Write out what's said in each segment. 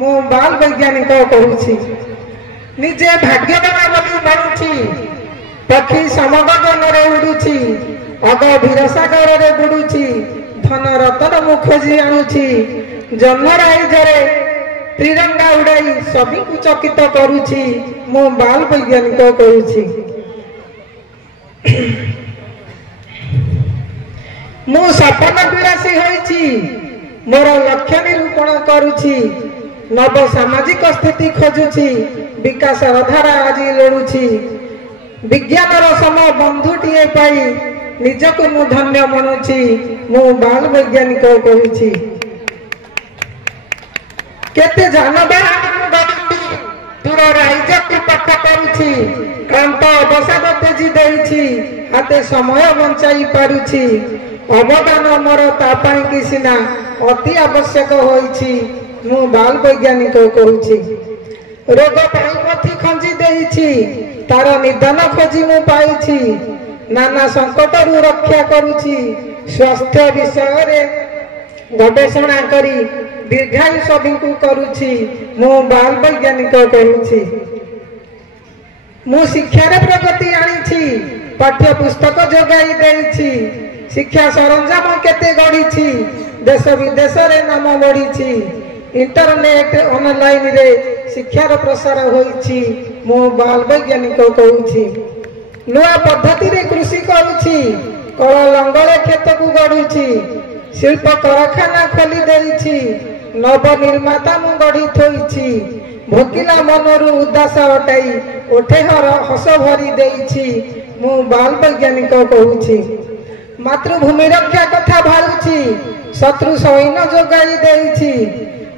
मु बाल वैज्ञानिक कहूँ निजे भाग्यवान बोली मानुछि पक्षी समगगन रे उड़ुछि अग भीरसागर रे बुड़ुछि धन रतन मु खोजी आणुछि जन्मराइजरे त्रिरंगा उड़ाई सभी को चकित करुछि मु बाल वैज्ञानिक कहूँ मु सपन विरासी होइछि मोर लक्ष्य निरूपण करुछि नव सामाजिक स्थिति खोजुछि विकास धारा आज लड़ुछि विज्ञान सम बंधुटीए पाई निजक मु धन्य मनुछि मु बाल वैज्ञानिक कहूछि केते जानबाहन दूर राइज को पक्का करुछि क्रांत अवसाद तेजी देछि हाते समय बंचाई पारुछि अवदान मोर तापाई कि सिना अति आवश्यक होइछि मु बाल वैज्ञानिक कहूछि रोग पाई पथी खंजी देछि तार निदान खोजी मु पाइछि नाना संकट रु रक्षा करुछि स्वास्थ्य विषय रे गवेषणा करी दीर्घायु सभी को करुछि मु बाल वैज्ञानिक कहूछि मु शिक्षार प्रगति आनिछि पाठ्य पुस्तक जोगाई देछि शिक्षा सरंजाम केते गढ़ी देश विदेश रे नाम बढ़ी इंटरनेट ऑनलाइन रे शिक्षार प्रसार होइछि मो बाल वैज्ञानिक कहूछि नुआ पद्धति रे कृषि करुछि कल लंगले खेत को गढ़ुछि शिल्प कारखाना खोली देछि नव निर्माता मु गढ़ी थोइछि भोकिला मनरु उदास हटाई ओठेहर हस भरी देछि मु बाल वैज्ञानिक कहूछि मातृभूमि रक्षा कथा भालुछि शत्रु सैन्य जोगाई देछि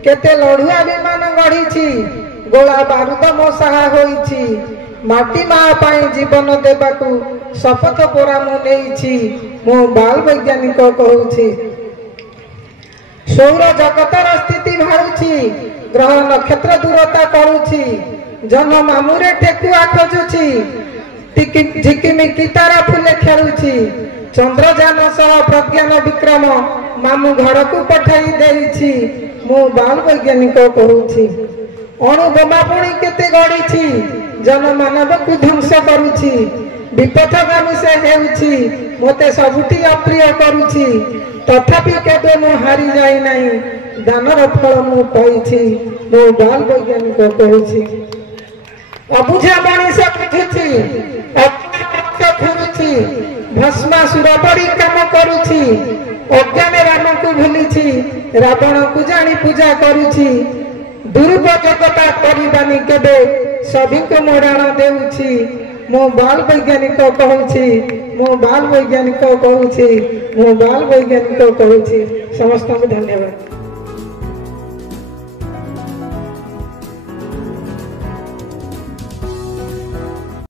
केते लड़ुआ विमान गढ़ी गोला बारूद मसाहा होइछि माटी मा पाई जीवन देबाकू शपथ पोरा मु नेछि मु बाल वैज्ञानिक कहूछि सौर जगतर स्थिति भालुछि ग्रह नक्षत्र दूरता करुछि जन मामुरे ठेकुआ खोजुछि झिकिमिकी तारा फुले खेलुछि चंद्रयान सह प्रज्ञान विक्रम मामू घर को पठाई देछि मु बाल वैज्ञानिक कहूछि अणु बोमा पुणी केते गढ़ी जन मानव को ध्वंस करुछि विपथगामी से हेउछि मोते सबुठी अप्रिय करुछि तथापि केबे मु हारी जाई नाही दानर फल मु पाइछि मु बाल वैज्ञानिक कहूछि अबुझा मनीष बुझुछि फिरुछि भस्मासुर पड़ी काम करुछि अज्ञान राम को भूलिछि रावण को जानी पूजा करुछि दुरुपयोगता करबानी केबे सभी को मरण देउछि मो बाल वैज्ञानिक कहूछि मो बाल वैज्ञानिक कहूछि मो बाल वैज्ञानिक कहूछि समस्त को धन्यवाद।